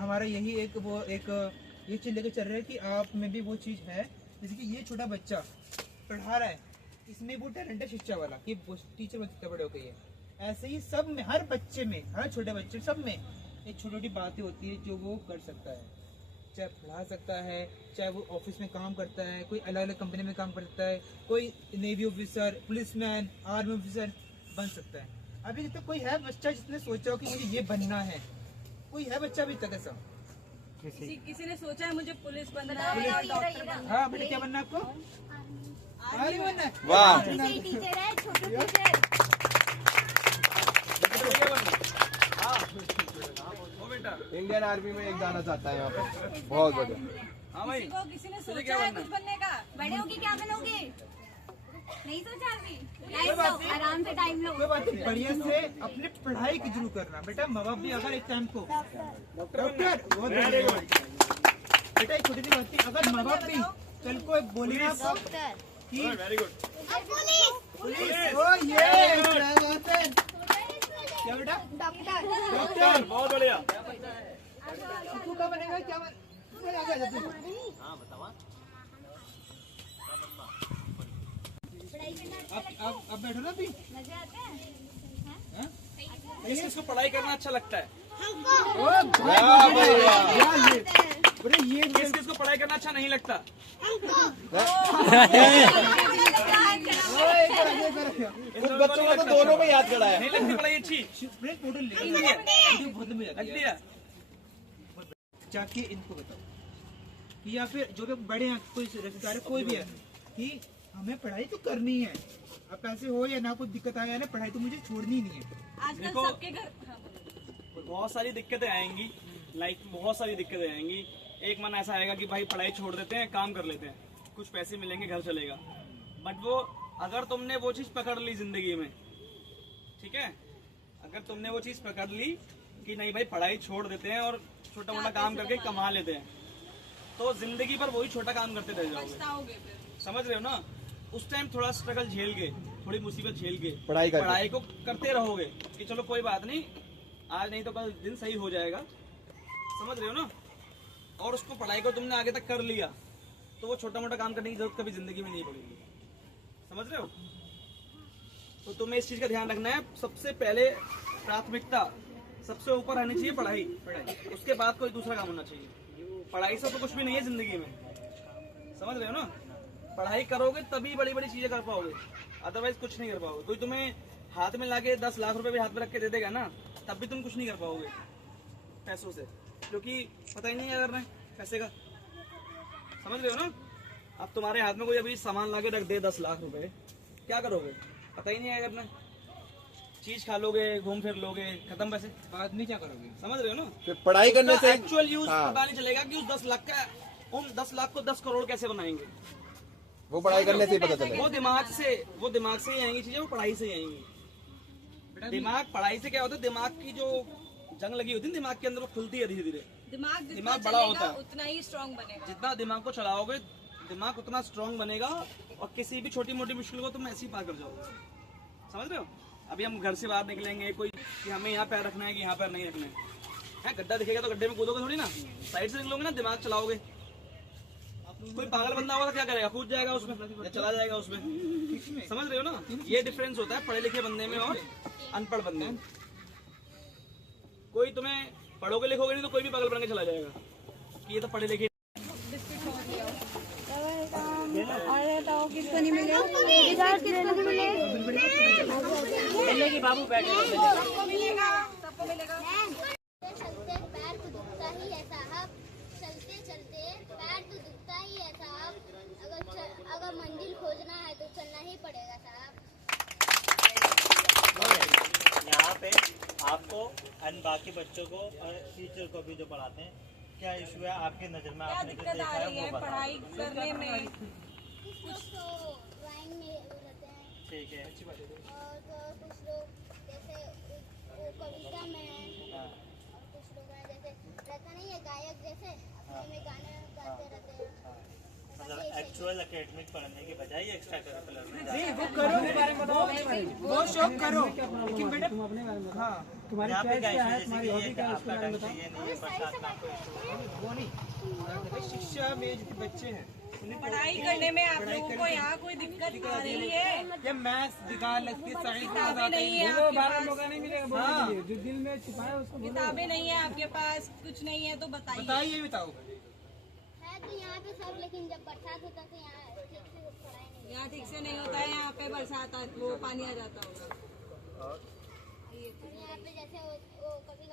हमारा यही एक ये चीज लेके चल रहा है कि आप में भी वो चीज़ है, जैसे कि ये छोटा बच्चा पढ़ा रहा है, इसमें वो टैलेंट है शिक्षा वाला कि टीचर बन सकता बड़े होकर। ये ऐसे ही सब में, हर बच्चे में, हर छोटे बच्चे सब में एक छोटी छोटी बातें होती है जो वो कर सकता है। चाहे पढ़ा सकता है, चाहे वो ऑफिस में काम करता है, कोई अलग अलग कंपनी में काम करता है, कोई navy officer, policeman, army officer बन सकता है। अभी तक कोई है बच्चा जिसने सोचा हो कि मुझे ये बनना है? कोई है बच्चा अभी तक ऐसा? किसी ने सोचा है मुझे पुलिस बनना है, डॉक्टर बनना है? हाँ बेटा, क्या बनना है आपको? आर्मी बनना है। वाह। टीचर है, छोटे टीचर। इंडियन आर्मी में एक जाना चाहता है यहाँ पे। बहुत बढ़िया। हाँ भाई, किसी ने सोचा है कुछ बनने का? बड़े होके क्या बनोगे? नहीं सोचा अभी? टाइम लो, आराम से टाइम लो। कोई बात नहीं, बढ़िया से अपनी पढ़ाई की जरूर करना बेटा। माँ बाप भी अगर एक टाइम को डॉक्टर, बहुत बढ़िया बेटा, एक छोटी सी बात थी, अगर माँ बाप भी कल को एक बोलेगा आपको कि पुलिस, ओ ये क्या बात है, क्या बेटा? डॉक्टर, बहुत बढ़िया। तू क्या बनेगा? क्या आगे आ जा तू। अब बैठो ना अभी। मजे आते हैं? इसको पढ़ाई करना अच्छा लगता है? बेटा ये किसको पढ़ाई करना अच्छा नहीं लगता? कुछ बच्चों को तो दोनों में याद करा है। नहीं लगती पढ़ाई अच्छी? टोटल बहुत मजा लगती है। जाके इनको बताओ कि या फिर जो भी बड़े हैं, कोई रिश्तेदार है, कोई भी है, कि हमें पढ़ाई तो करनी है। अब पैसे हो या ना, कुछ दिक्कत आया ना, पढ़ाई तो मुझे छोड़नी नहीं है। आजकल देखो, सबके घर बहुत सारी दिक्कतें आएंगी, लाइफ में बहुत सारी दिक्कतें आएंगी। एक मन ऐसा आएगा कि भाई पढ़ाई छोड़ देते हैं, काम कर लेते हैं, कुछ पैसे मिलेंगे, घर चलेगा। बट वो अगर तुमने वो चीज़ पकड़ ली जिंदगी में, ठीक है, अगर तुमने वो चीज़ पकड़ ली कि नहीं भाई पढ़ाई छोड़ देते हैं और छोटा मोटा काम करके कमा लेते हैं, तो जिंदगी भर वही छोटा काम करते रह जाओगे। पछताओगे फिर। समझ रहे हो ना? उस टाइम थोड़ा स्ट्रगल झेल के, थोड़ी मुसीबत झेल के पढ़ाई को करते रहोगे कि चलो कोई बात नहीं, आज नहीं तो कल दिन सही हो जाएगा। समझ रहे हो ना? और उसको पढ़ाई को तुमने आगे तक कर लिया तो वो छोटा मोटा काम करने की जरूरत कभी जिंदगी में नहीं पड़ेगी। समझ रहे हो? तो तुम्हें इस चीज का ध्यान रखना है। सबसे पहले प्राथमिकता सबसे ऊपर रहनी चाहिए पढ़ाई। उसके बाद कोई दूसरा काम होना चाहिए। पढ़ाई से तो कुछ भी नहीं है जिंदगी में। समझ रहे हो ना? पढ़ाई करोगे तभी बड़ी बड़ी चीजें कर पाओगे, अदरवाइज कुछ नहीं कर पाओगे। कोई तुम्हें हाथ में लाके 10 लाख रुपए भी हाथ में रख के दे देगा ना, तब भी तुम कुछ नहीं कर पाओगे पैसों से, क्योंकि पता ही नहीं है करना है पैसे का। समझ रहे हो ना? अब तुम्हारे हाथ में कोई अभी सामान लाके रख दे 10 लाख रुपए, क्या करोगे? पता ही नहीं है करना। चीज खा लोगे, घूम फिर लोगे, खत्म पैसे। बाद में क्या करोगे? समझ रहे हो ना? फिर पढ़ाई करने से एक्चुअल यूज हाँ। पता नहीं चलेगा कि उस 10 लाख का, उन 10 लाख को 10 करोड़ कैसे बनाएंगे। वो पढ़ाई करने से ही पता चलेगा। वो दिमाग से ही आएंगी चीजें, वो पढ़ाई से ही आएंगी। दिमाग पढ़ाई से क्या होता है, दिमाग की जो जंग लगी होती है दिमाग के अंदर, वो खुलती है धीरे धीरे। दिमाग बड़ा होता है, उतना ही स्ट्रांग बनेगा। जितना दिमाग को चलाओगे दिमाग उतना स्ट्रांग बनेगा, और किसी भी छोटी मोटी मुश्किल को तुम ऐसे ही पार कर जाओगे। समझ रहे हो? अभी हम घर से बाहर निकलेंगे, कोई कि हमें यहाँ पैर रखना है कि यहाँ पैर नहीं रखना है, गड्ढा दिखेगा तो गड्ढे में कूदोगे थोड़ी ना, साइड से निकलोगे ना, दिमाग चलाओगे। कोई पागल बंदा होगा तो क्या करेगा? कूद जाएगा उसमें या चला जाएगा उसमें। समझ रहे हो ना? ये डिफरेंस होता है पढ़े लिखे बंदे में और अनपढ़ बंदे में। कोई तुम्हें पढ़ोगे लिखोगे नहीं तो कोई भी पागल बन के चला जाएगा कि ये तो पढ़े लिखे। किसको नहीं मिले? बाबू बैठे सबको मिलेगा, सबको मिलेगा। चलते पैर तो दुखता ही है साहब, चलते चलते पैर तो दुखता ही है साहब। अगर मंजिल खोजना है तो चलना ही पड़ेगा साहब। यहाँ पे आपको और बाकी बच्चों को और टीचर को भी जो पढ़ाते हैं, क्या इशू है आपकी नज़र में? क्या आपने जो दिक्कत देखा आ है रही वो है बताओ। पढ़ाई करने में? कुछ तो ड्राइंग में रहते हैं, ठीक है। और तो कुछ लोग जैसे वो कविता में हैं, हाँ, और कुछ लोग हैं जैसे रहता नहीं है गायक जैसे अपने में गाने गाते रहते हैं। हाँ, समझ मतलब एक्चुअल एकेडमिक पढ़ने की बजाय एक्स्ट्रा करिकुलर में नहीं वो करो, वो शौक करो, लेकिन बेटा हाँ यहाँ पे क्या इशू जैसे कि ये आपका ढंग से ये नहीं है बरसात में आपको वो नहीं, शिक्षा में जो बच्चे हैं उन्हें पढ़ाई करने में आप लोगों को यहाँ कोई दिक्कत आ रही है? या मैथ्स निकाल लगती है, साइंस किताबें नहीं है आपके पास, हाँ जो दिल में छिपाया उसको किताबें नहीं है आपके पास, कुछ नहीं है तो बताइए। बताइए, बताओ। है तो यहाँ पे सब, लेकिन जब बरसात होता तो यहाँ ठीक से पढ़ाई नहीं यहाँ ठीक से नहीं होता है, यहाँ पे बरसात वो पानी आ जाता होगा। और यहाँ पे जैसे वो कभी